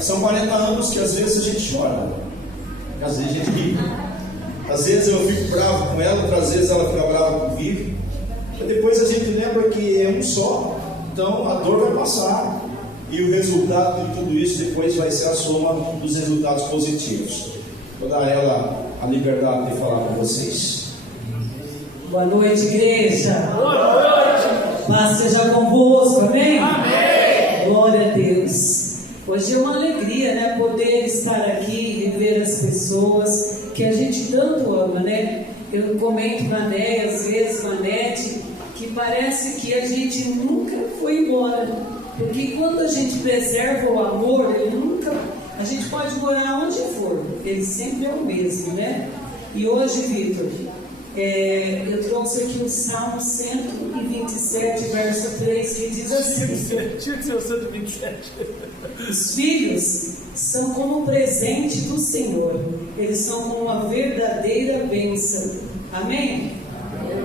são 40 anos que às vezes a gente chora, às vezes a gente ri, às vezes eu fico bravo com ela, outras vezes ela fica brava comigo, e depois a gente lembra que é um só, então a dor vai passar, e o resultado de tudo isso depois vai ser a soma dos resultados positivos. Vou dar a ela a liberdade de falar com vocês. Boa noite, igreja. Boa noite. Paz seja convosco, amém? Amém. Glória a Deus. Hoje é uma alegria, né? Poder estar aqui e ver as pessoas que a gente tanto ama, né? Eu comento com a Néia, às vezes, com a Nete, que parece que a gente nunca foi embora. Porque quando a gente preserva o amor, ele nunca... A gente pode morar onde for, ele sempre é o mesmo, né? E hoje, Vitor, eu trouxe aqui o Salmo 127, verso 3, que diz assim: Tinha que ser o 127. os filhos são como um presente do Senhor, eles são como uma verdadeira bênção. Amém?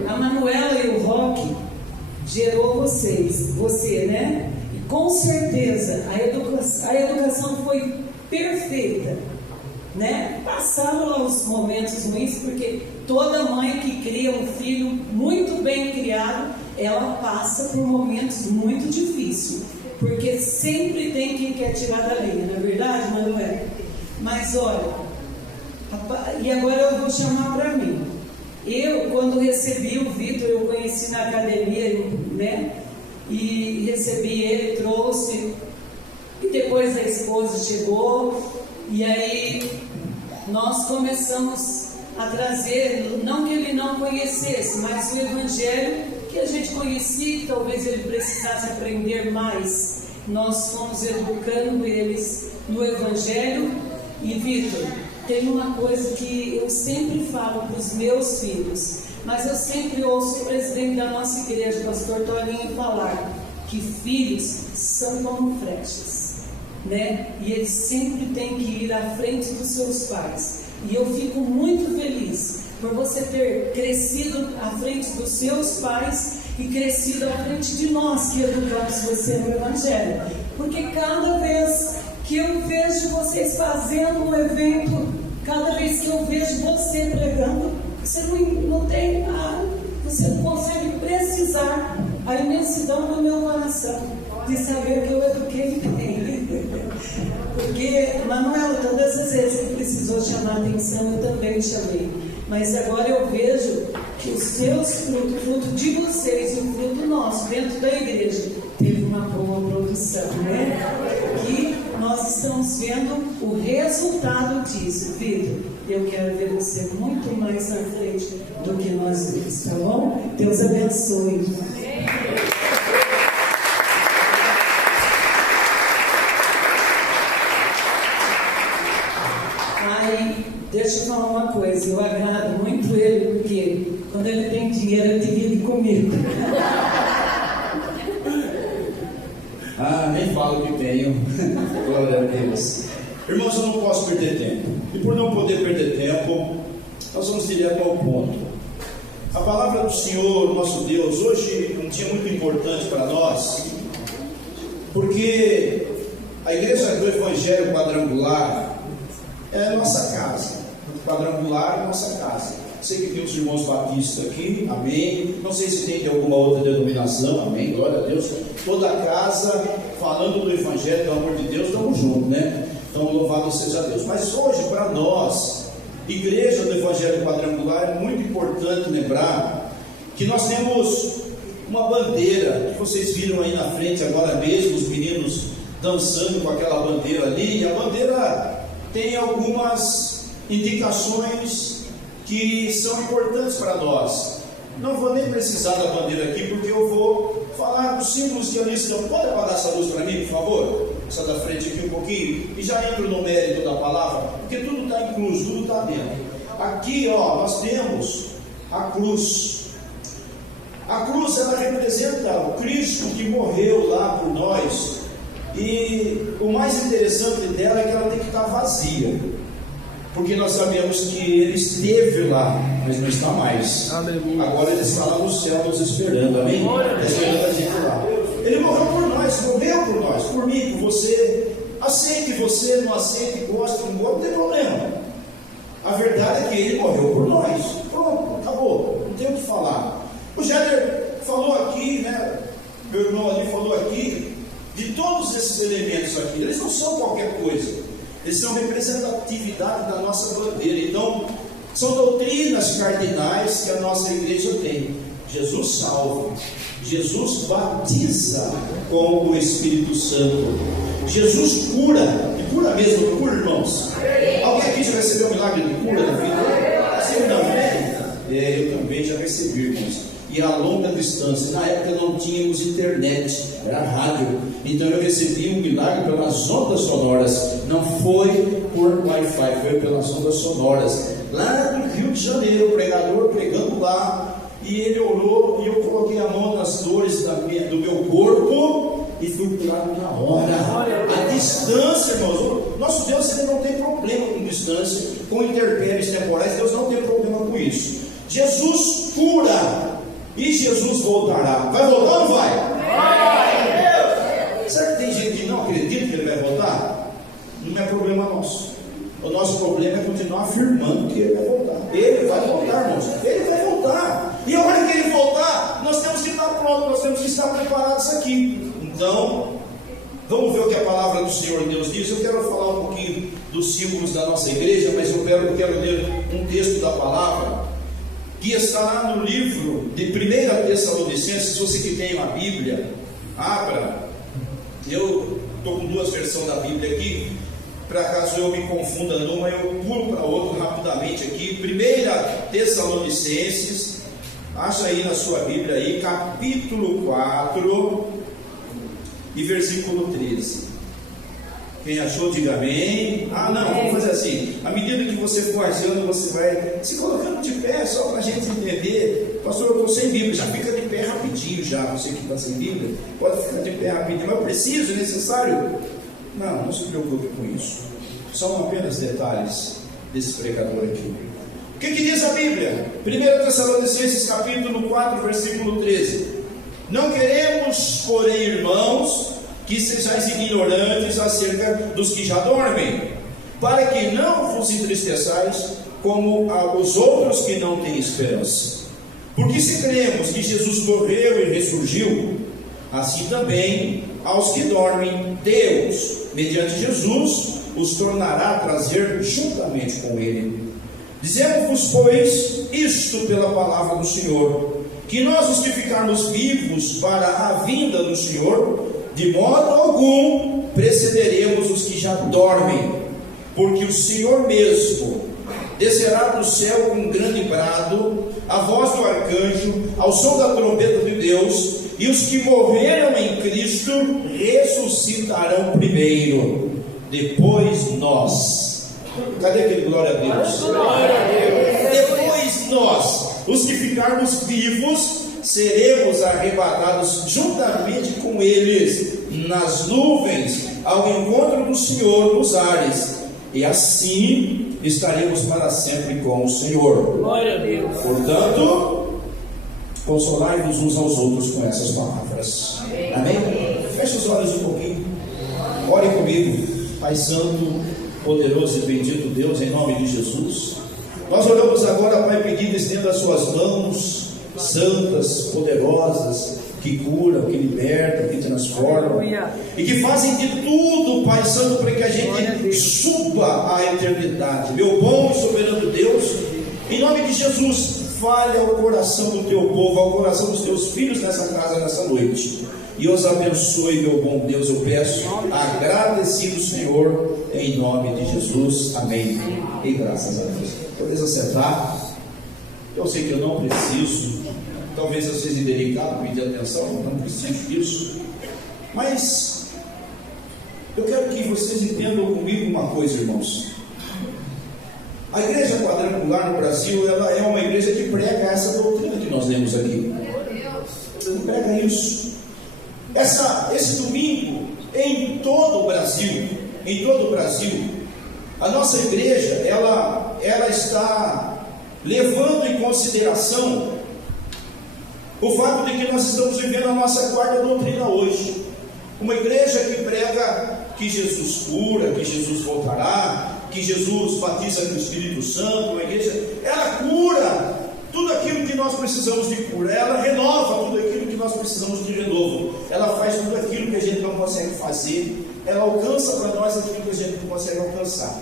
A Manuela e o Roque gerou você, né? E com certeza a educação foi perfeita, né? Passaram lá os momentos ruins, porque toda mãe que cria um filho muito bem criado, ela passa por momentos muito difíceis, porque sempre tem quem quer tirar da linha, não é verdade, Manuel? Mas olha, e agora eu vou chamar para mim. Eu, quando recebi o Vitor, eu conheci na academia, né? E recebi ele, trouxe, e depois a esposa chegou, e aí nós começamos a trazer, não que ele não conhecesse, mas o Evangelho que a gente conhecia, talvez ele precisasse aprender mais. Nós fomos educando eles no Evangelho. E Vitor, tem uma coisa que eu sempre falo para os meus filhos, mas eu sempre ouço o presidente da nossa igreja, pastor Toninho, falar que filhos são como flechas, né? E eles sempre têm que ir à frente dos seus pais. E eu fico muito feliz por você ter crescido à frente dos seus pais e crescido à frente de nós que educamos você no Evangelho. Porque cada vez que eu vejo vocês fazendo um evento, cada vez que eu vejo você pregando, você não tem nada, você não consegue precisar a imensidão do meu coração de saber que eu eduquei bem. Porque, Manuela, todas as vezes que precisou chamar a atenção, eu também chamei. Mas agora eu vejo que os seus frutos, o fruto de vocês e o fruto nosso dentro da igreja, teve uma boa produção, né? E nós estamos vendo o resultado disso. Vitor, eu quero ver você muito mais na frente do que nós dois, tá bom? Deus abençoe. Deixa eu falar uma coisa, eu agrado muito ele, porque quando ele tem dinheiro, ele divide comigo. Nem falo que tenho. Glória a Deus. Irmãos, eu não posso perder tempo. E por não poder perder tempo, nós vamos direto ao ponto. A palavra do Senhor, nosso Deus, hoje é um dia muito importante para nós, porque a igreja do Evangelho Quadrangular é a nossa casa. Quadrangular é a nossa casa. Sei que tem os irmãos batistas aqui, amém. Não sei se tem de alguma outra denominação, amém. Glória a Deus. Toda a casa falando do Evangelho, do amor de Deus, estamos juntos, né? Então, louvado seja Deus. Mas hoje, para nós, igreja do Evangelho Quadrangular, é muito importante lembrar que nós temos uma bandeira, que vocês viram aí na frente agora mesmo, os meninos dançando com aquela bandeira ali. E a bandeira tem algumas indicações que são importantes para nós. Não vou nem precisar da bandeira aqui, porque eu vou falar dos símbolos que ali estão. Pode apagar essa luz para mim, por favor? Essa da frente aqui um pouquinho. E já entro no mérito da palavra, porque tudo está incluso, tudo está dentro. Aqui, ó, nós temos a cruz. A cruz, ela representa o Cristo que morreu lá por nós. E o mais interessante dela é que ela tem que estar vazia, porque nós sabemos que ele esteve lá, mas não está mais. Aleluia. Agora ele está lá no céu nos esperando, amém? Esperando a gente lá. Ele morreu por nós, por mim, por você. aceite você, não aceite, goste, não goste, não tem problema. A verdade é que ele morreu por nós. Pronto, acabou, não tem o que falar. O Jéder falou aqui, né? Meu irmão ali falou aqui, de todos esses elementos aqui. Eles não são qualquer coisa, eles são representatividade da nossa bandeira. Então, são doutrinas cardinais que a nossa igreja tem. Jesus salva, Jesus batiza com o Espírito Santo, Jesus cura, e cura mesmo, cura, irmãos. Alguém aqui já recebeu um milagre de cura na vida? Você também? Eu também já recebi, irmãos. E a longa distância. Na época não tínhamos internet, era rádio. Então eu recebi um milagre pelas ondas sonoras. Não foi por Wi-Fi, foi pelas ondas sonoras. Lá no Rio de Janeiro, o pregador pregando lá. E ele orou, e eu coloquei a mão nas dores do meu corpo e fui curado na hora. A distância, irmãos, nosso Deus, ele não tem problema com distância, com intempéries temporais. Deus não tem problema com isso. Jesus cura e Jesus voltará. Vai voltar ou não vai? Vai! Será que tem gente que não acredita que ele vai voltar? Não é problema nosso. O nosso problema é continuar afirmando que ele vai voltar. Ele vai voltar, irmãos. Ele vai voltar. E a hora que ele voltar, nós temos que estar prontos, nós temos que estar preparados aqui. Então, vamos ver o que a palavra do Senhor Deus diz. Eu quero falar um pouquinho dos símbolos da nossa igreja, mas eu quero ler um texto da palavra que está lá no livro de 1 Tessalonicenses. Se você que tem uma Bíblia, abra. Eu estou com duas versões da Bíblia aqui. Para caso eu me confunda numa, eu pulo para outra rapidamente aqui. 1 Tessalonicenses, acha aí na sua Bíblia aí, capítulo 4 e versículo 13. Quem achou, diga amém. Não, vamos fazer assim. À medida que você for achando, você vai se colocando de pé, só para a gente entender. Pastor, eu estou sem Bíblia, já fica de pé rapidinho já. Você que está sem Bíblia, pode ficar de pé rapidinho. Mas preciso, é necessário? Não se preocupe com isso. São apenas detalhes desse pregador aqui. O que diz a Bíblia? 1 Tessalonicenses capítulo 4, versículo 13. Não queremos, porém, irmãos, que sejais ignorantes acerca dos que já dormem, para que não vos entristeçais como os outros que não têm esperança. Porque se cremos que Jesus morreu e ressurgiu, assim também aos que dormem, Deus, mediante Jesus, os tornará a trazer juntamente com Ele. Dizemos-vos, pois, isto pela palavra do Senhor, que nós, os que ficarmos vivos para a vinda do Senhor, de modo algum precederemos os que já dormem, porque o Senhor mesmo descerá do céu com um grande brado, a voz do arcanjo, ao som da trombeta de Deus, e os que morreram em Cristo ressuscitarão primeiro, depois nós. Cadê aquele glória a Deus? Glória a Deus. Depois nós, os que ficarmos vivos, seremos arrebatados juntamente com eles nas nuvens, ao encontro do Senhor nos ares, e assim estaremos para sempre com o Senhor. Glória a Deus. Portanto, consolai-vos uns aos outros com essas palavras. Amém? Feche os olhos um pouquinho. Ore comigo. Pai Santo, poderoso e bendito Deus, em nome de Jesus, nós oramos agora, Pai, pedindo, estenda as suas mãos santas, poderosas, que curam, que libertam, que transformam, e que fazem de tudo, Pai Santo, para que a gente suba à eternidade. Meu bom e soberano Deus, em nome de Jesus, fale ao coração do teu povo, ao coração dos teus filhos nessa casa, nessa noite, e os abençoe, meu bom Deus, eu peço, agradecido, Senhor, em nome de Jesus, amém, e graças a Deus. Podeis acertar. Eu sei que eu não preciso, talvez eu seja indelicado, pedir atenção, eu não preciso disso, mas eu quero que vocês entendam comigo uma coisa, irmãos. A igreja quadrangular no Brasil, ela é uma igreja que prega essa doutrina que nós lemos aqui. Ela prega isso. Esse domingo, em todo o Brasil, a nossa igreja, ela está levando em consideração o fato de que nós estamos vivendo a nossa quarta doutrina hoje. Uma igreja que prega que Jesus cura, que Jesus voltará, que Jesus batiza com o Espírito Santo, a igreja, ela cura tudo aquilo que nós precisamos de cura, ela renova tudo aquilo que nós precisamos de renovo, ela faz tudo aquilo que a gente não consegue fazer, ela alcança para nós aquilo que a gente não consegue alcançar.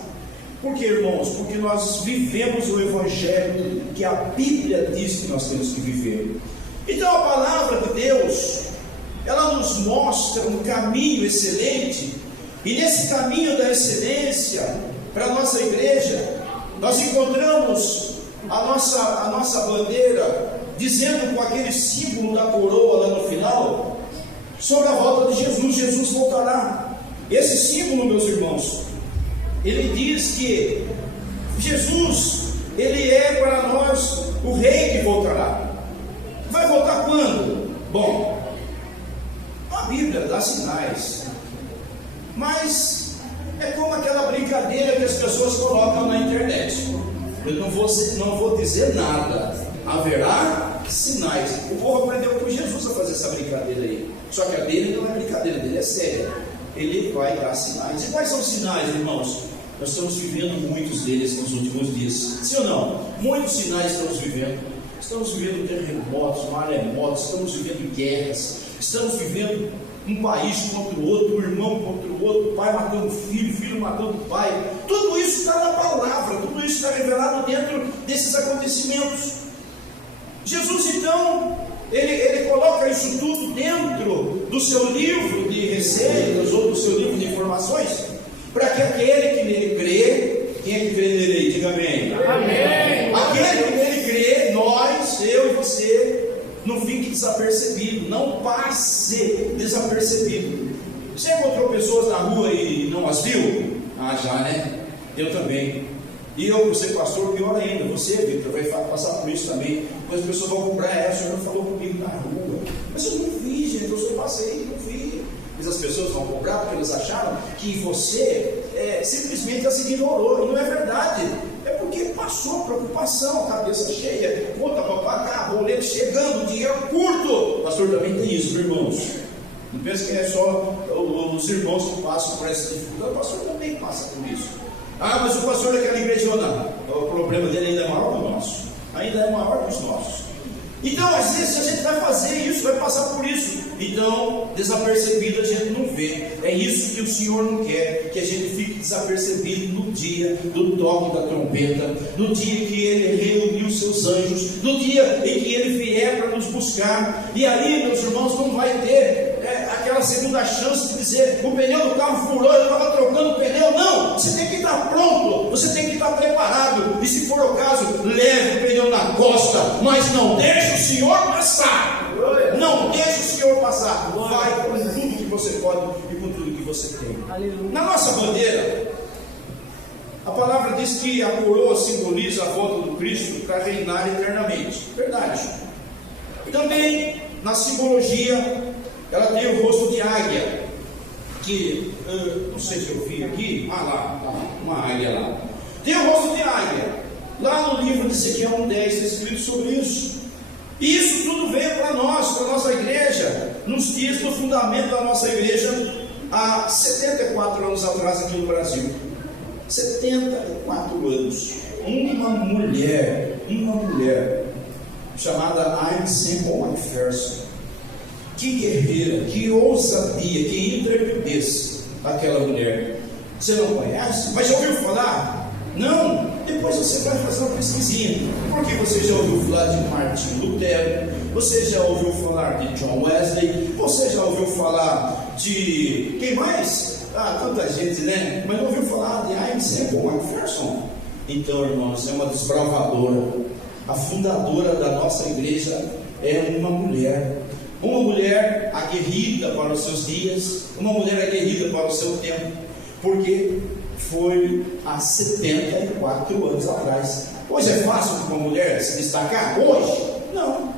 Por que, irmãos? Porque nós vivemos o Evangelho que a Bíblia diz que nós temos que viver. Então a palavra de Deus, ela nos mostra um caminho excelente, e nesse caminho da excelência para a nossa igreja, nós encontramos a nossa bandeira dizendo com aquele símbolo da coroa lá no final sobre a volta de Jesus. Jesus voltará. Esse símbolo, meus irmãos, ele diz que Jesus, ele é para nós o rei que voltará. Vai voltar quando? Bom, a Bíblia dá sinais, mas é como aquela brincadeira que as pessoas colocam na internet. Eu não vou dizer nada, haverá sinais. O povo aprendeu com Jesus a fazer essa brincadeira aí. Só que a dele não é brincadeira, dele é séria. Ele vai dar sinais. E quais são os sinais, irmãos? Nós estamos vivendo muitos deles nos últimos dias. Sim ou não? Muitos sinais estamos vivendo. Estamos vivendo terremotos, maremotos, estamos vivendo guerras, estamos vivendo um país contra o outro, um irmão contra o outro, pai matando filho, filho matando pai. Tudo isso está na palavra, tudo isso está revelado dentro desses acontecimentos. Jesus, então, ele coloca isso tudo dentro do seu livro de receitas ou do seu livro de informações, para que aquele que nele crê, quem é que crê nele? Diga amém. Amém. Aquele que nele crê, nós, eu e você, não fique desapercebido, não passe desapercebido. Você encontrou pessoas na rua e não as viu? Ah, já, né? Eu também. E eu, por ser pastor, pior ainda. Você, Victor, vai passar por isso também. Quando as pessoas vão comprar, o senhor não falou comigo na rua. Mas eu não vi, gente, eu só passei, não vi. Mas as pessoas vão comprar porque elas acharam que você simplesmente as ignorou. E não é verdade. É porque passou preocupação, cabeça cheia, conta para pagar, boleto chegando, dinheiro curto. O pastor também tem isso, irmãos. Não pensa que é só os irmãos que passam por essa dificuldade. O pastor também passa por isso. Ah, mas o pastor daquela igrejona, o problema dele ainda é maior que o nosso. Ainda é maior que os nossos. Então, às vezes, a gente vai fazer isso, vai passar por isso. Então, desapercebido a gente não vê. É isso que o Senhor não quer, que a gente fique desapercebido no dia do toque da trompeta, no dia que Ele reuniu seus anjos, no dia em que Ele vier para nos buscar. E aí, meus irmãos, não vai ter aquela segunda chance de dizer: o pneu do carro furou, eu estava trocando o pneu. Não, você tem que estar pronto, você tem que estar preparado. E se for o caso, leve o pneu na costa, mas não deixe o Senhor passar. Não deixe o Senhor passar. Vai com tudo que você pode e com tudo que você tem. Aleluia. Na nossa bandeira, a palavra diz que a coroa simboliza a volta do Cristo para reinar eternamente. Verdade. Também na simbologia, ela tem o rosto de águia, que não sei se eu vi aqui. Lá, uma águia lá. Tem o rosto de águia. Lá no livro de Ezequiel 1:10 está escrito sobre isso. E isso tudo veio para nós, para a nossa igreja, nos dias do fundamento da nossa igreja, há 74 anos atrás aqui no Brasil. 74 anos. Uma mulher chamada Aimee Semple McPherson. Que guerreira, que ousadia, que intrepidez aquela mulher. Você não conhece? Mas já ouviu falar? Não? Depois você vai fazer uma pesquisinha. Porque você já ouviu falar de Martin Lutero, você já ouviu falar de John Wesley, você já ouviu falar de... quem mais? Tanta gente, né? Mas não ouviu falar de Aimee Semple McPherson? Então, irmãos, é uma desbravadora. A fundadora da nossa igreja é uma mulher. Uma mulher aguerrida para os seus dias, uma mulher aguerrida para o seu tempo, porque foi há 74 anos atrás. Hoje é fácil para uma mulher se destacar? Hoje? Não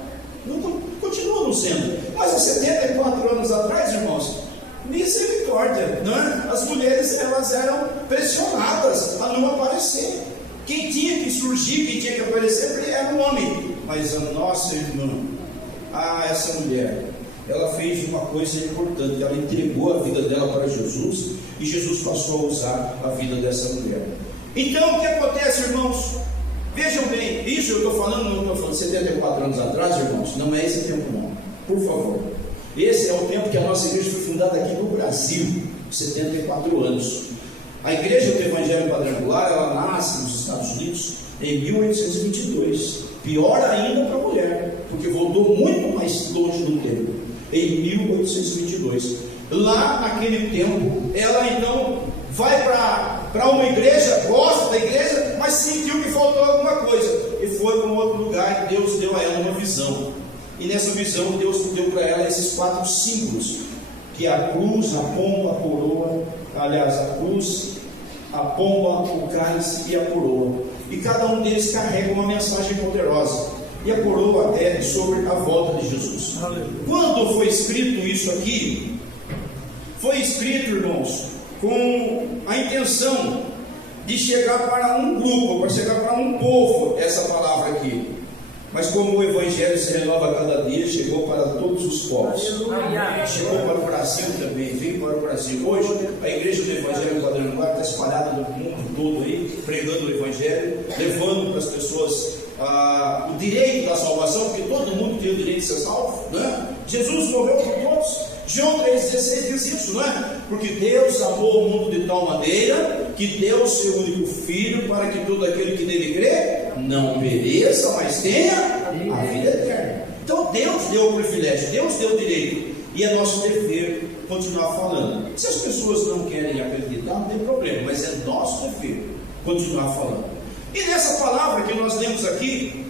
continua não sendo. Mas há 74 anos atrás, irmãos, misericórdia, não é? As mulheres, elas eram pressionadas a não aparecer. Quem tinha que surgir, quem tinha que aparecer era o homem. Mas a nossa irmã, essa mulher, ela fez uma coisa importante, ela entregou a vida dela para Jesus, e Jesus passou a usar a vida dessa mulher. Então o que acontece, irmãos? Vejam bem, isso eu estou falando, não estou falando 74 anos atrás, irmãos, não é esse tempo não, por favor. Esse é o tempo que a nossa igreja foi fundada aqui no Brasil, 74 anos. A igreja do Evangelho Quadrangular, ela nasce nos Estados Unidos em 1822. Pior ainda para a mulher, porque voltou muito mais longe do tempo, em 1822. Lá naquele tempo, ela então vai para uma igreja, gosta da igreja, mas sentiu que faltou alguma coisa, e foi para um outro lugar, e Deus deu a ela uma visão. E nessa visão Deus deu para ela esses 4 símbolos, que é a cruz, a pomba, a coroa, aliás, a cruz, a pomba, o cálice e a coroa. E cada um deles carrega uma mensagem poderosa. E a coroa é sobre a volta de Jesus. Quando foi escrito isso aqui, foi escrito, irmãos, com a intenção de chegar para um grupo, para chegar para um povo, essa palavra aqui. Mas como o Evangelho se renova a cada dia, chegou para todos os povos. Chegou para o Brasil também, veio para o Brasil. Hoje, a igreja do Evangelho Quadrangular está espalhada no mundo todo aí, pregando o Evangelho, levando para as pessoas o direito da salvação, porque todo mundo tem o direito de ser salvo, né? Jesus morreu por todos. João 3,16 diz isso, não é? Porque Deus amou o mundo de tal maneira que deu o seu único Filho para que todo aquele que nele crê não pereça, mas tenha a vida eterna. Então Deus deu o privilégio, Deus deu o direito, e é nosso dever continuar falando. Se as pessoas não querem acreditar, não tem problema, mas é nosso dever continuar falando. E nessa palavra que nós lemos aqui,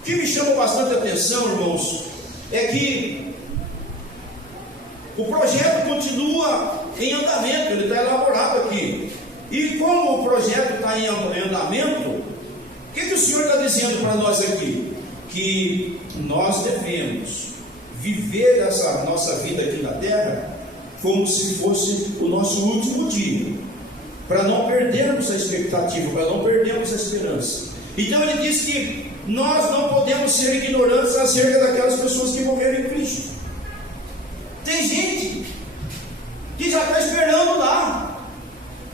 o que me chama bastante atenção, irmãos, é que o projeto continua em andamento, ele está elaborado aqui. E como o projeto está em andamento, o que o Senhor está dizendo para nós aqui? Que nós devemos viver essa nossa vida aqui na terra como se fosse o nosso último dia, para não perdermos a expectativa, para não perdermos a esperança. Então ele diz que nós não podemos ser ignorantes acerca daquelas pessoas que morreram em Cristo. Tem gente que já está esperando lá.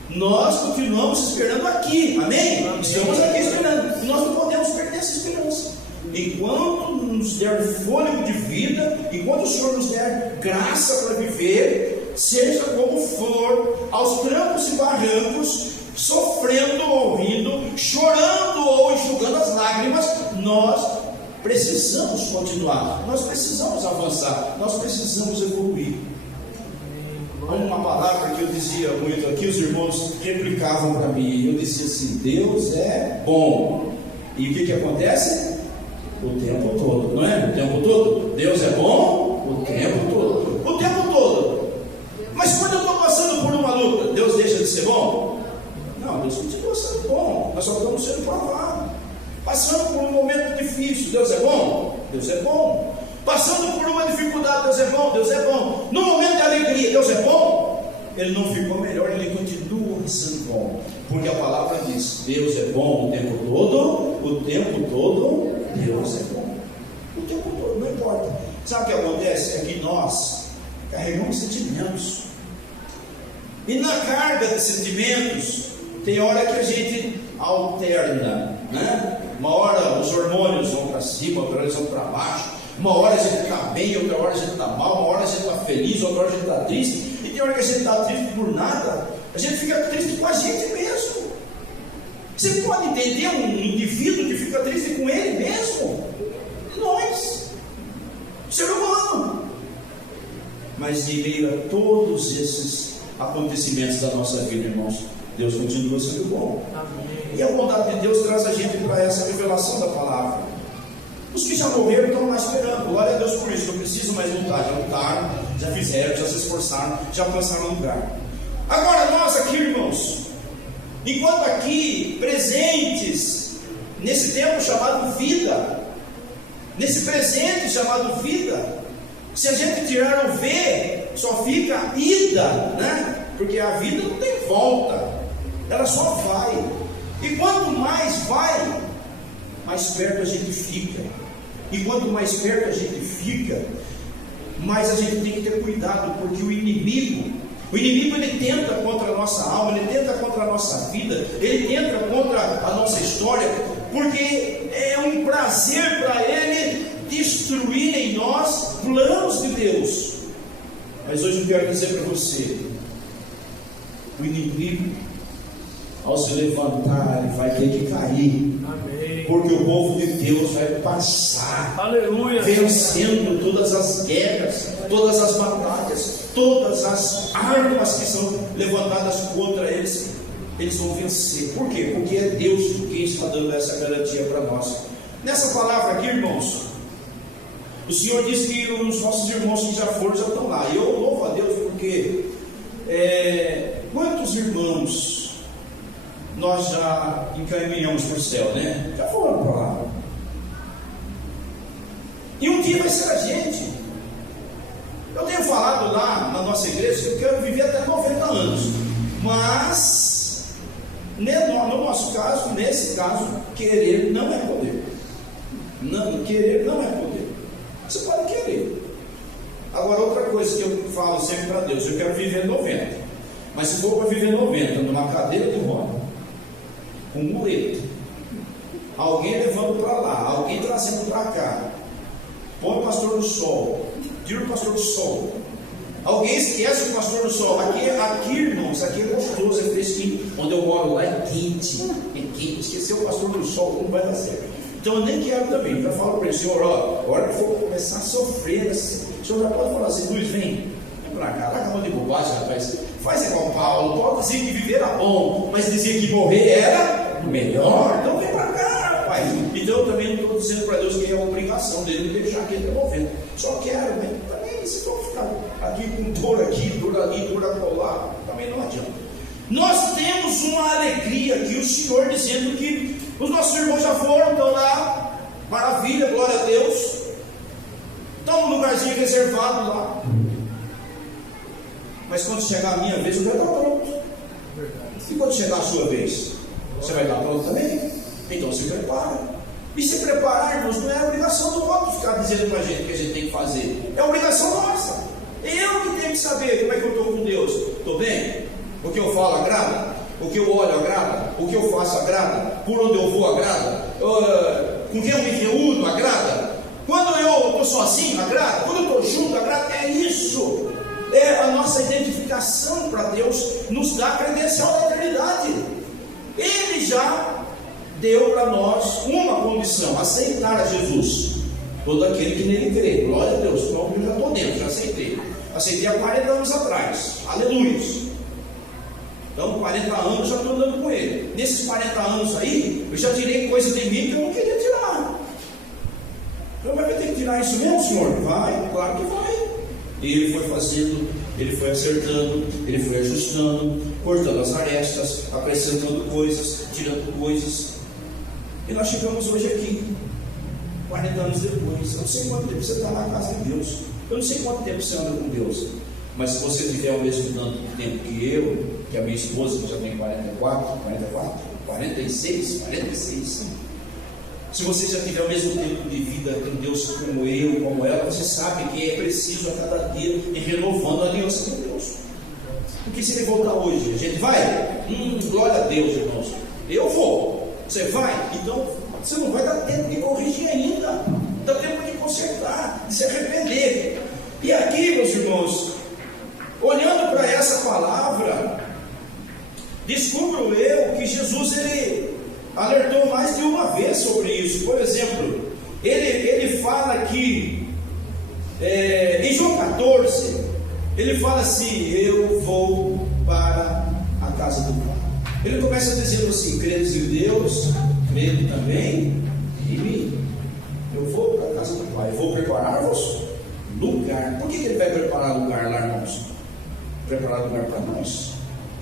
Nós continuamos esperando aqui, amém? Estamos aqui esperando. Nós não podemos perder essa esperança. Enquanto nos der fôlego de vida, enquanto o Senhor nos der graça para viver, seja como for, aos trancos e barrancos, sofrendo ou rindo, chorando ou enxugando as lágrimas, nós precisamos continuar, nós precisamos avançar, nós precisamos evoluir. Uma palavra que eu dizia muito aqui, os irmãos replicavam para mim, eu dizia assim: Deus é bom. E o que acontece? O tempo todo, não é? O tempo todo. Deus é bom o tempo todo. O tempo todo. Mas quando eu estou passando por uma luta, Deus deixa de ser bom? Não, Deus continua sendo bom. Nós só estamos sendo provados. Passando por um momento difícil, Deus é bom? Deus é bom. Passando por uma dificuldade, Deus é bom? Deus é bom. No momento de alegria, Deus é bom? Ele não ficou melhor, ele continua sendo bom. Porque a palavra diz: Deus é bom o tempo todo, Deus é bom. O tempo todo, não importa. Sabe o que acontece? É que nós carregamos sentimentos. E na carga de sentimentos, tem hora que a gente alterna, né? Uma hora os hormônios vão para cima, outra hora eles vão para baixo. Uma hora a gente está bem, outra hora a gente está mal. Uma hora a gente está feliz, outra hora a gente está triste. E tem hora que a gente está triste por nada. A gente fica triste com a gente mesmo. Você pode entender um indivíduo que fica triste com ele mesmo? Nós, ser humano. Mas em meio a todos esses acontecimentos da nossa vida, irmãos, Deus continua sendo bom. Amém. E a bondade de Deus traz a gente para essa revelação da palavra. Os que já morreram estão lá esperando. Glória a Deus por isso. Não precisam mais lutar. Já lutaram, já fizeram, já se esforçaram, já alcançaram o lugar. Agora nós aqui, irmãos, enquanto aqui presentes nesse tempo chamado vida, nesse presente chamado vida, se a gente tirar o V, só fica ida, né? Porque a vida não tem volta, ela só vai. E quanto mais vai, mais perto a gente fica. E quanto mais perto a gente fica, Mas a gente tem que ter cuidado, porque o inimigo ele tenta contra a nossa alma, ele tenta contra a nossa vida, ele tenta contra a nossa história, porque é um prazer para ele destruir em nós planos de Deus. Mas hoje eu quero dizer para você, o inimigo, ao se levantar, ele vai ter que cair. Amém. Porque o povo de Deus vai passar, Aleluia, vencendo todas as guerras, todas as batalhas, todas as armas que são levantadas contra eles, eles vão vencer. Por quê? Porque é Deus quem está dando essa garantia para nós. Nessa palavra aqui, irmãos, o Senhor diz que os nossos irmãos que já foram, já estão lá. E eu louvo a Deus porque quantos irmãos nós já encaminhamos para o céu, né? Já foram para lá. E um dia vai ser a gente. Eu tenho falado lá na nossa igreja que eu quero viver até 90 anos. Mas, no nosso caso, nesse caso, querer não é poder. Não, querer não é poder. Você pode querer. Agora, outra coisa que eu falo sempre para Deus, eu quero viver 90. Mas se for para viver 90 numa cadeira de roda, com muleta, alguém levando para lá, alguém trazendo para cá, põe o pastor do sol, tira o pastor do sol, alguém esquece o pastor do sol. Aqui irmãos, aqui é gostoso, é fresquinho. Onde eu moro lá é quente, esqueceu o pastor do sol, não vai dar certo. Então eu nem quero também. Já falo para ele: Senhor, ó, a hora que for começar a sofrer assim, o senhor já pode falar assim: Luiz, vem para cá, larga a mão de bobagem, rapaz. Faz igual Paulo. Paulo dizia que viver era bom, mas dizia que morrer era melhor. Então vem para cá, rapaz. Então eu também não estou dizendo para Deus que é a obrigação dele deixar aqui até 90. Só quero, mas também se for ficar aqui com dor aqui, dor ali, dor acolá, também não adianta. Nós temos uma alegria aqui, o Senhor dizendo que os nossos irmãos já foram, estão lá, maravilha, glória a Deus, estão num lugarzinho reservado lá. Mas quando chegar a minha vez, eu vou estar pronto. E quando chegar a sua vez, você vai estar pronto também? Então se prepara. E se preparar, irmãos, não é obrigação do outro ficar dizendo para a gente o que a gente tem que fazer. É obrigação nossa. Eu que tenho que saber como é que eu estou com Deus. Estou bem? O que eu falo agrada? O que eu olho agrada? O que eu faço agrada? Por onde eu vou agrada? Com quem eu me reúno agrada? Quando eu estou sozinho agrada? Quando eu estou junto agrada? É isso. É a nossa identificação para Deus, nos dá a credencial da eternidade. Ele já deu para nós uma condição: aceitar a Jesus. Todo aquele que nele crê, glória a Deus. Então eu já estou dentro, já aceitei. Aceitei há 40 anos atrás, aleluia. Então 40 anos já estou andando com ele. Nesses 40 anos aí, eu já tirei coisas de mim que eu não queria tirar. Então vai ter que tirar isso mesmo, Senhor? Vai, claro que vai. E ele foi fazendo, ele foi acertando, ele foi ajustando, cortando as arestas, acrescentando coisas, tirando coisas. E nós chegamos hoje aqui, 40 anos depois. Eu não sei quanto tempo você está na casa de Deus, eu não sei quanto tempo você anda com Deus, mas se você tiver o mesmo tanto tempo que eu, que a minha esposa, que já tem 46, se você já tiver o mesmo tempo de vida com Deus como eu, como ela, você sabe que é preciso a cada dia ir renovando a aliança com Deus. Porque se ele voltar hoje, a gente vai? Glória a Deus, irmãos. Eu vou. Você vai? Então você não vai dar tempo de corrigir ainda. Dá tempo de consertar, de se arrepender. E aqui, meus irmãos, olhando para essa palavra, descubro eu que Jesus, ele alertou mais de uma vez sobre isso. Por exemplo, ele fala aqui em João 14, ele fala assim: eu vou para a casa do Pai. Ele começa dizendo assim: credes em Deus, credo também em mim. Eu vou para a casa do Pai, vou preparar-vos lugar. Por que ele vai preparar lugar lá, irmãos? Preparar lugar para nós.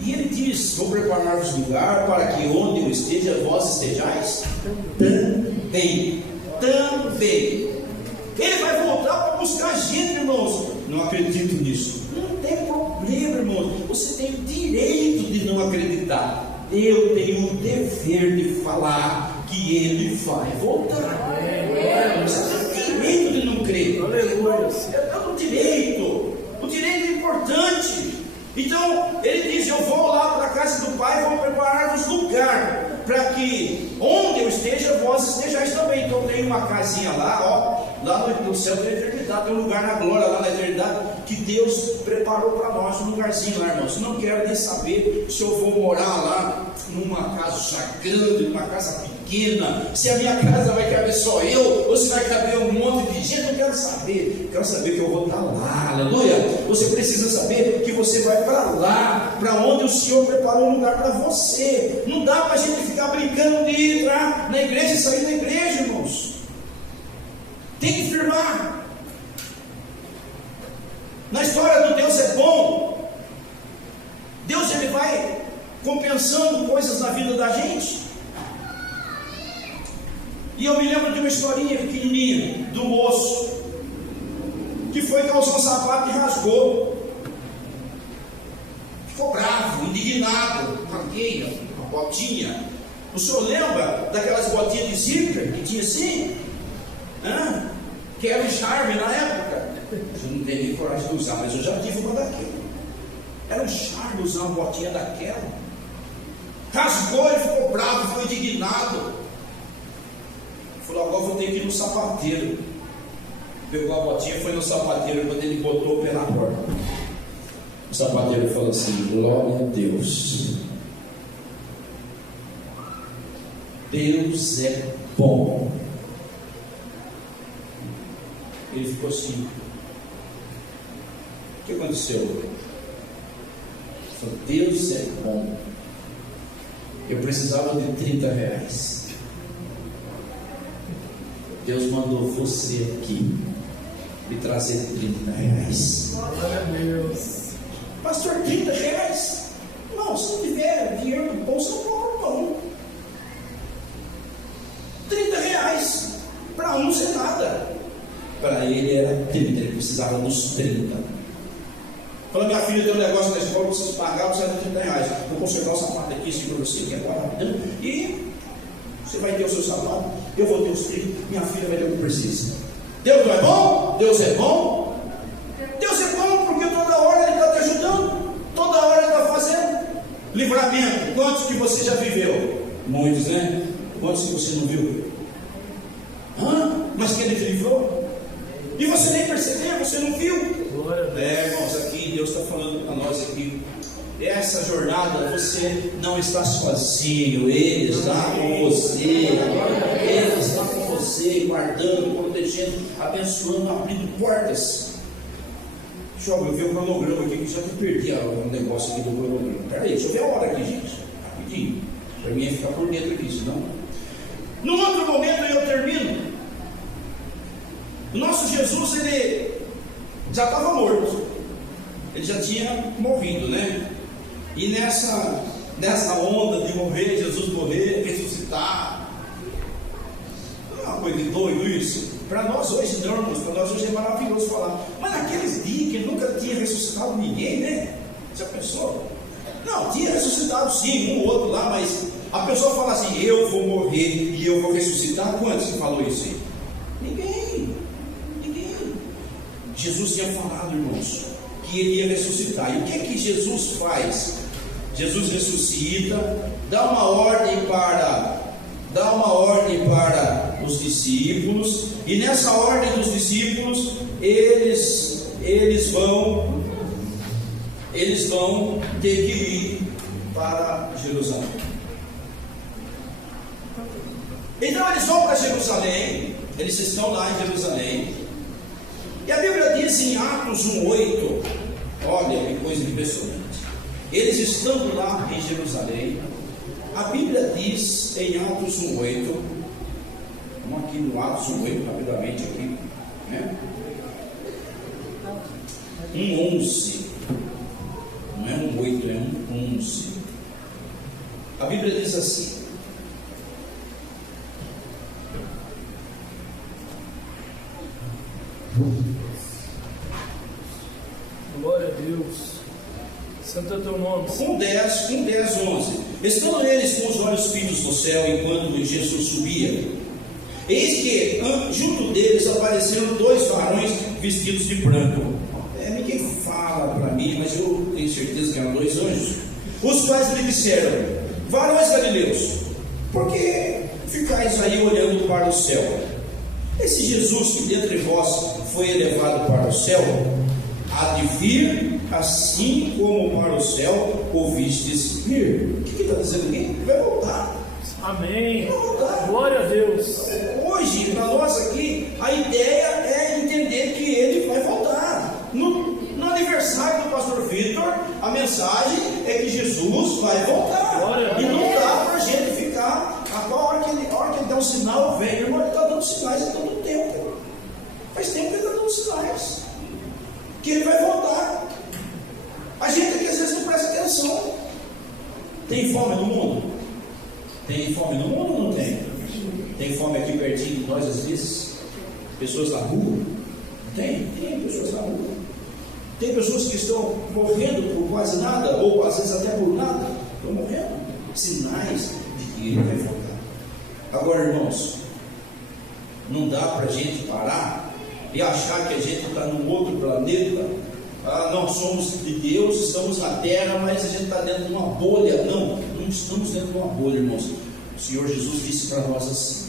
E ele diz: vou preparar-vos lugar para que onde eu esteja, vós estejais também. Ele vai voltar para buscar a gente, irmãos. Não acredito nisso. Não tem problema, irmãos. Você tem o direito de não acreditar. Eu tenho o dever de falar que ele vai voltar. Você tem o direito de não crer. Eu não direito. O direito é importante. Então, ele diz: eu vou lá para a casa do Pai, vou preparar-vos lugar, para que onde eu esteja, vós estejais também. Então tem uma casinha lá, ó, lá no céu da eternidade, tem um lugar na glória lá na eternidade, que Deus preparou para nós, um lugarzinho lá, irmãos. Não quero nem saber se eu vou morar lá numa casa grande, numa casa pequena, se a minha casa vai caber só eu, ou se vai caber um monte de gente. Não quero saber. Quero saber que eu vou estar lá, aleluia. Você precisa saber que você vai para lá, para onde o Senhor preparou um lugar para você. Não dá para a gente ficar brincando de entrar na igreja e sair da igreja, irmãos. Tem que firmar. Na história do Deus é bom. Deus, ele vai compensando coisas na vida da gente. E eu me lembro de uma historinha pequenininha do moço que foi calçar um sapato e rasgou. Ficou bravo, indignado. Rasguei uma botinha. O senhor lembra daquelas botinhas de zíper que tinha assim? Que era um charme na época. Eu não tenho nem coragem de usar, mas eu já tive uma daquela. Era um charme usar uma botinha daquela. Rasgou e ficou bravo, ficou indignado. Falou: agora vou ter que ir no sapateiro. Pegou a botinha, foi no sapateiro. Quando ele botou o pé na porta, o sapateiro falou assim: glória a Deus. Deus é bom. Ele ficou assim: o que aconteceu? Ele falou: Deus é bom. Eu precisava de 30 reais. Deus mandou você aqui me trazer 30 reais. Glória a Deus. Pastor, 30 reais? Não, se não tiver dinheiro no bolso, eu não compro. 30 reais. Para uns é nada. Para ele era 30, ele precisava dos 30. Falou: minha filha, tem um negócio na escola, precisa pagar, precisa de 30 reais. Vou consertar o sapato aqui, assim para você, que é agora. E você vai ter o seu sapato, eu vou ter os 30, minha filha vai ter o que precisa. Deus não é bom? Deus é bom? Deus é bom porque toda hora Ele está te ajudando, toda hora Ele está fazendo. Livramento, quantos que você já viveu? Muitos, né? Quantos que você não viu? Mas que Ele te livrou? E você nem percebeu, você não viu? Irmãos, aqui Deus está falando para nós aqui. Essa jornada você não está sozinho, Ele está com você, Ele está com você, guardando, protegendo, abençoando, abrindo portas. Deixa eu ver o cronograma aqui, que já perdi o negócio aqui do cronograma. Peraí, deixa eu ver a hora aqui, gente, rapidinho, para mim ficar por dentro aqui, senão. Num outro momento eu termino. O nosso Jesus, ele já estava morto, ele já tinha morrido, né? E nessa onda de morrer, Jesus morrer, ressuscitar, não é uma coisa de doido isso? Para nós hoje não, irmãos, para nós hoje é maravilhoso falar. Mas naqueles dias que ele nunca tinha ressuscitado ninguém, né? Já pensou? Não, tinha ressuscitado sim, um ou outro lá, mas a pessoa fala assim: eu vou morrer e eu vou ressuscitar. Quantos que falou isso aí? Ninguém. Jesus tinha falado, irmãos, que ele ia ressuscitar. E o que é que Jesus faz? Jesus ressuscita, dá uma ordem para os discípulos, e nessa ordem dos discípulos, eles vão ter que ir para Jerusalém. Então eles vão para Jerusalém, eles estão lá em Jerusalém, e a Bíblia diz em Atos 1:8, olha que coisa impressionante. Eles estando lá em Jerusalém, a Bíblia diz em Atos 1:8, vamos aqui no Atos 1:8, rapidamente aqui, né? 1:11, não é 1:8, é 1:11. A Bíblia diz assim: glória a Deus. Santo é teu nome. 1:10, 11. Estando eles com os olhos fitos no céu, enquanto Jesus subia, Eis que junto deles apareceram 2 varões vestidos de branco. Ninguém fala para mim, mas eu tenho certeza que eram 2 anjos, os quais lhe disseram: varões galileus, por que ficais aí olhando para o céu? Esse Jesus que dentre vós foi elevado para o céu, há de vir assim como para o céu ouvistes vir. O que está dizendo aqui? Ele vai voltar. Amém. Vai voltar. Glória a Deus. Hoje, para nós aqui, a ideia é entender que ele vai voltar. No aniversário do pastor Vitor, a mensagem é que Jesus vai voltar. E não dá para a gente ficar. A hora que ele dá um sinal, vem, irmão, ele está dando sinais a todo tempo. Faz tempo que ele está dando sinais que ele vai voltar. A gente aqui às vezes não presta atenção. Tem fome no mundo? Tem fome no mundo ou não tem? Tem fome aqui pertinho de nós às vezes? Pessoas na rua? Tem pessoas na rua. Tem pessoas que estão morrendo por quase nada, ou às vezes até por nada. Estão morrendo. Sinais de que ele vai voltar. Agora, irmãos, não dá para a gente parar e achar que a gente está num outro planeta. Nós somos de Deus, estamos na terra, mas a gente está dentro de uma bolha. Não estamos dentro de uma bolha, irmãos. O Senhor Jesus disse para nós assim: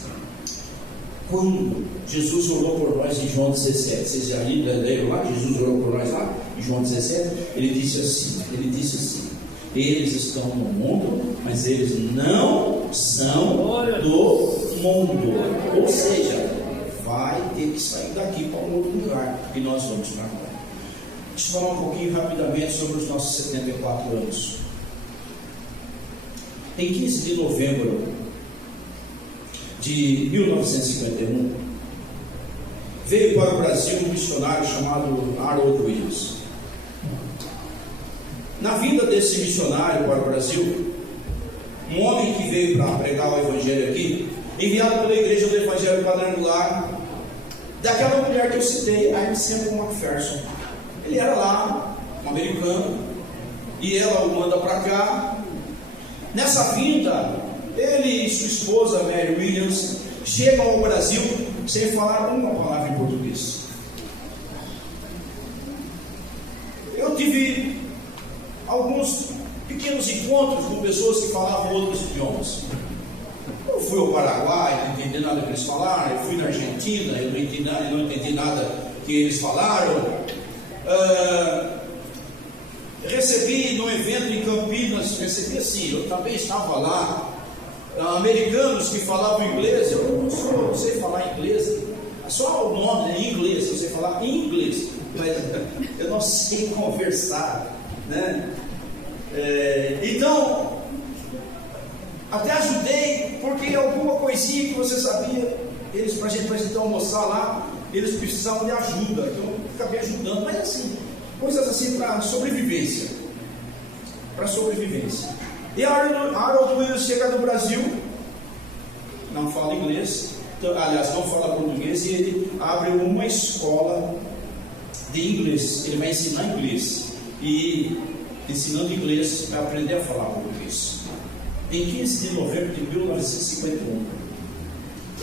quando Jesus orou por nós em João 17, vocês já leram lá? Jesus orou por nós lá em João 17. Ele disse assim: eles estão no mundo, mas eles não são do mundo. Ou seja, vai ter que sair daqui para um outro lugar, e nós vamos para lá. Deixa eu falar um pouquinho rapidamente sobre os nossos 74 anos. Em 15 de novembro de 1951, veio para o Brasil um missionário chamado Harold Williams. Na vinda desse missionário para o Brasil, um homem que veio para pregar o Evangelho aqui, enviado pela Igreja do Evangelho Quadrangular, daquela mulher que eu citei, a Amy McPherson. Ele era lá, um americano, e ela o manda para cá. Nessa vinda, ele e sua esposa, Mary Williams, chegam ao Brasil sem falar uma palavra em português. Eu tive alguns pequenos encontros com pessoas que falavam outros idiomas. Eu fui ao Paraguai, não entendi nada que eles falaram. Eu fui na Argentina, eu não entendi nada que eles falaram. Recebi no evento em Campinas, recebi assim, eu também estava lá, americanos que falavam inglês. Eu não sei falar inglês, só o nome é inglês, eu sei falar inglês, mas eu não sei conversar, né? Então, até ajudei, porque alguma coisinha que você sabia, eles, para a gente almoçar lá, eles precisavam de ajuda, então eu acabei ajudando, mas assim, coisas assim para sobrevivência. E Harold Williams chega no Brasil, não fala inglês, aliás, não fala português, e ele abre uma escola de inglês. Ele vai ensinar inglês, e ensinando inglês vai aprender a falar português. Em 15 de novembro de 1951,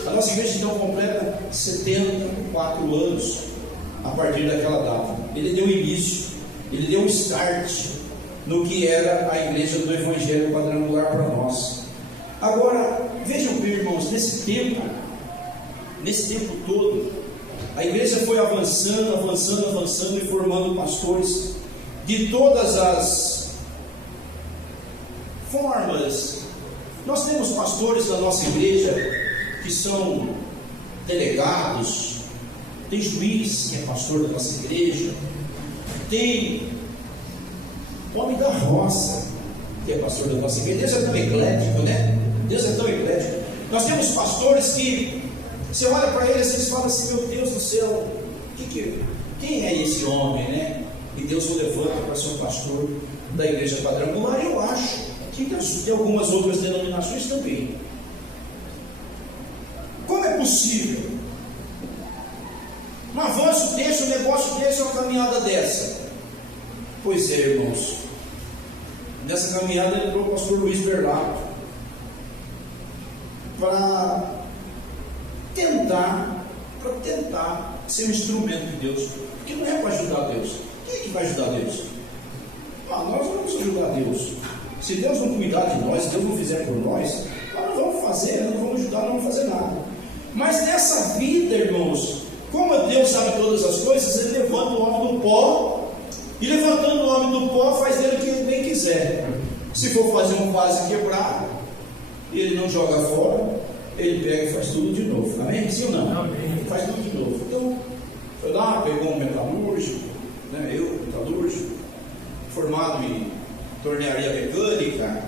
a nossa igreja então completa 74 anos a partir daquela data. Ele deu início, ele deu um start no que era a igreja do Evangelho Quadrangular para nós. Agora, vejam bem, irmãos, nesse tempo todo, a igreja foi avançando e formando pastores de todas as formas. Nós temos pastores da nossa igreja que são delegados, tem juiz que é pastor da nossa igreja, tem homem da roça que é pastor da nossa igreja. Deus é tão eclético, né? Deus é tão eclético. Nós temos pastores que você olha para eles e fala assim: meu Deus do céu, quem é esse homem, né? E Deus o levanta para ser um pastor da igreja quadrangular. Eu acho que tem algumas outras denominações também. Como é possível um avanço desse, um negócio desse, uma caminhada dessa? Pois é, irmãos, nessa caminhada entrou o pastor Luiz Berlato para tentar ser um instrumento de Deus, porque não é para ajudar Deus. Quem é que vai ajudar Deus? Nós vamos ajudar Deus. Se Deus não cuidar de nós, se Deus não fizer por nós não vamos fazer, não vamos ajudar, não vamos fazer nada. Mas nessa vida, irmãos, como Deus sabe todas as coisas, Ele levanta o homem do pó, e levantando o homem do pó, faz dele o que Ele bem quiser. Se for fazer um vaso quebrado, Ele não joga fora, Ele pega e faz tudo de novo. Amém? Sim ou não? Amém. Faz tudo de novo. Então, foi lá, pegou um metalúrgico, metalúrgico, formado em tornearia mecânica,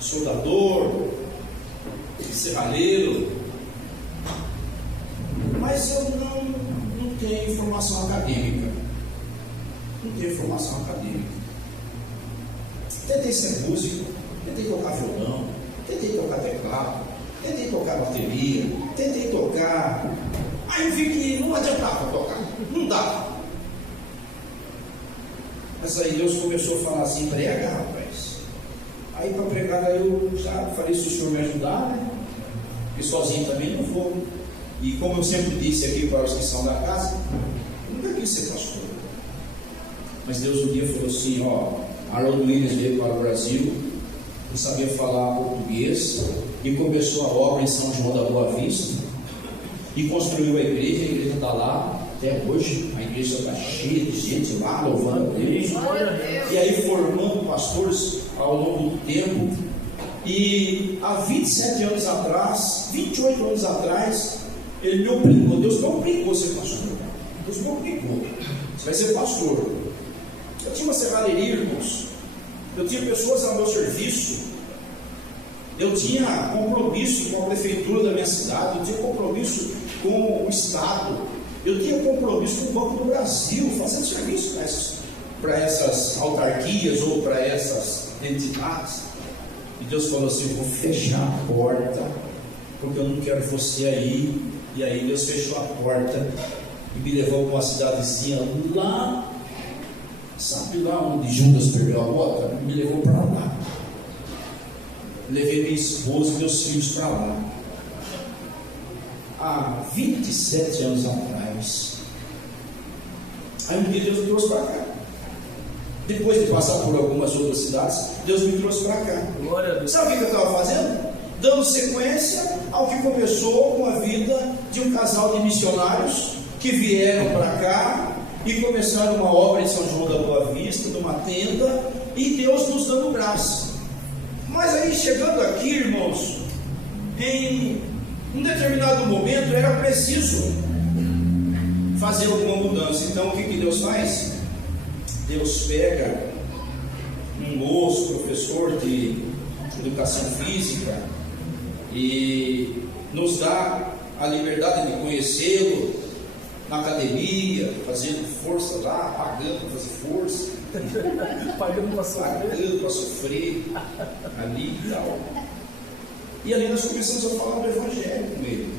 soldador, serralheiro, mas eu não tenho formação acadêmica. Não tenho formação acadêmica. Tentei ser músico, tentei tocar violão, tentei tocar teclado, tentei tocar bateria, tentei tocar. Aí eu vi que não adiantava tocar, não dava. Mas aí Deus começou a falar assim: prega, rapaz. Aí para pregar, eu já falei: se o senhor me ajudar, né? Porque sozinho também não vou. E como eu sempre disse aqui para os que são da casa, eu nunca quis ser pastor. Mas Deus um dia falou assim: Harold Williams veio para o Brasil, não sabia falar português, e começou a obra em São João da Boa Vista, e construiu a igreja está lá até hoje. A igreja está cheia de gente lá louvando a Deus, e aí formando pastores ao longo do tempo. E há 27 anos atrás, 28 anos atrás, Ele me obrigou. Deus não obrigou a ser pastor. Deus me obrigou: você vai ser pastor. Eu tinha uma serralheria, irmãos. Eu tinha pessoas ao meu serviço. Eu tinha compromisso com a prefeitura da minha cidade. Eu tinha compromisso com o Estado. Eu tinha compromisso com o Banco do Brasil, fazendo serviço para essas autarquias ou para essas entidades. E Deus falou assim: eu vou fechar a porta, porque eu não quero você aí. E aí Deus fechou a porta e me levou para uma cidadezinha lá. Sabe lá onde Judas perdeu a bota? Me levou para lá. Levei minha esposa e meus filhos para lá. Há 27 anos atrás. Aí um dia Deus me trouxe para cá. Depois de passar por algumas outras cidades, Deus me trouxe para cá. Glória a Deus. Sabe o que eu estava fazendo? Dando sequência ao que começou com a vida de um casal de missionários que vieram para cá e começaram uma obra em São João da Boa Vista, numa tenda, e Deus nos dando graça. Mas aí, chegando aqui, irmãos, em um determinado momento era preciso fazer alguma mudança. Então o que Deus faz? Deus pega um moço, professor de educação física, e nos dá a liberdade de conhecê-lo na academia, fazendo força lá, pagando para fazer força, pagando para sofrer ali e tal. E ali nós começamos a falar do Evangelho com ele.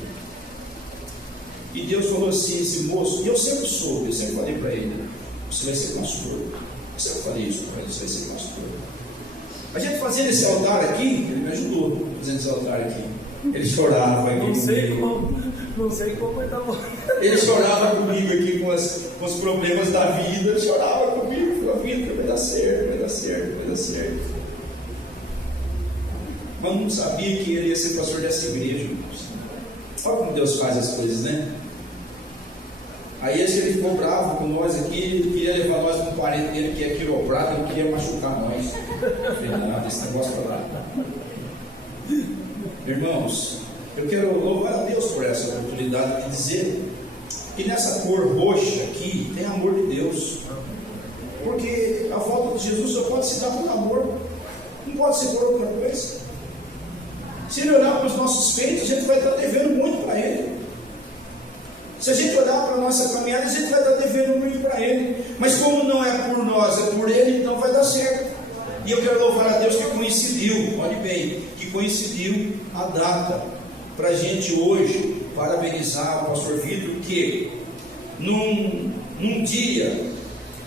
E Deus falou assim: esse moço, e eu sempre soube, eu sempre falei para ele: você vai ser pastor. Eu sempre falei isso para ele: você vai ser pastor. A gente fazendo esse altar aqui, ele me ajudou fazendo esse altar aqui. Ele chorava aqui. Não sei como ele estava. Ele chorava comigo aqui com os problemas da vida. Ele chorava comigo, falou: vida, vai dar certo, vai dar certo, vai dar certo. Mas não sabia que ele ia ser pastor dessa igreja, irmãos. Olha como Deus faz as coisas, né? Aí ele ficou bravo com nós aqui, ele queria levar nós para um parente dele que é quiroprata, ele queria machucar nós. Não falei: nada, esse negócio para lá. Irmãos, eu quero louvar a Deus por essa oportunidade de dizer que nessa cor roxa aqui tem amor de Deus. Porque a volta de Jesus só pode se dar por amor, não pode ser por outra coisa. Se ele olhar para os nossos feitos, a gente vai estar devendo muito para ele. Se a gente olhar para a nossa caminhada, a gente vai estar devendo muito para ele. Mas como não é por nós, é por ele, então vai dar certo. E eu quero louvar a Deus que coincidiu, olhe bem, que coincidiu a data para a gente hoje parabenizar o pastor Vitor, que num dia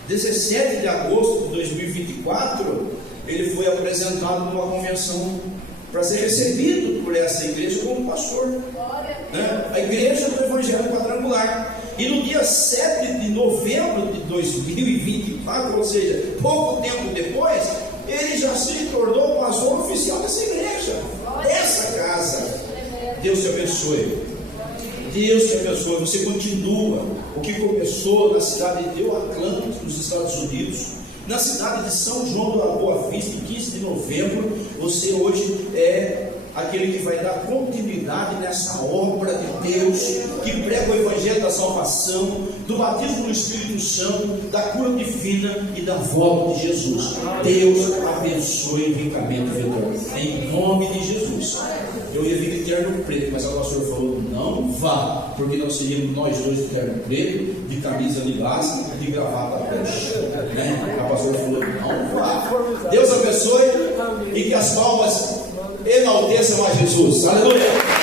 17 de agosto de 2024, ele foi apresentado numa convenção para ser recebido por essa igreja como pastor, né? A igreja do Evangelho Quadrangular. E no dia 7 de novembro de 2024, ou seja, pouco tempo depois, ele já se tornou o pastor oficial dessa igreja, dessa casa. Deus te abençoe. Deus te abençoe. Você continua o que começou na cidade de Oakland, nos Estados Unidos, na cidade de São João da Boa Vista, em 15 de novembro. Você hoje é aquele que vai dar continuidade nessa obra de Deus, que prega o Evangelho da salvação, do batismo no Espírito Santo, da cura divina e da volta de Jesus. Deus abençoe ricamente, Vitor, em nome de Jesus. Eu ia vir de terno preto, mas o pastor falou: não vá, porque nós seríamos nós dois de terno preto, de camisa lilás e de gravata roxa, né? A pastora falou: não vá. Deus abençoe e que as palmas enalteçam a Jesus. Aleluia.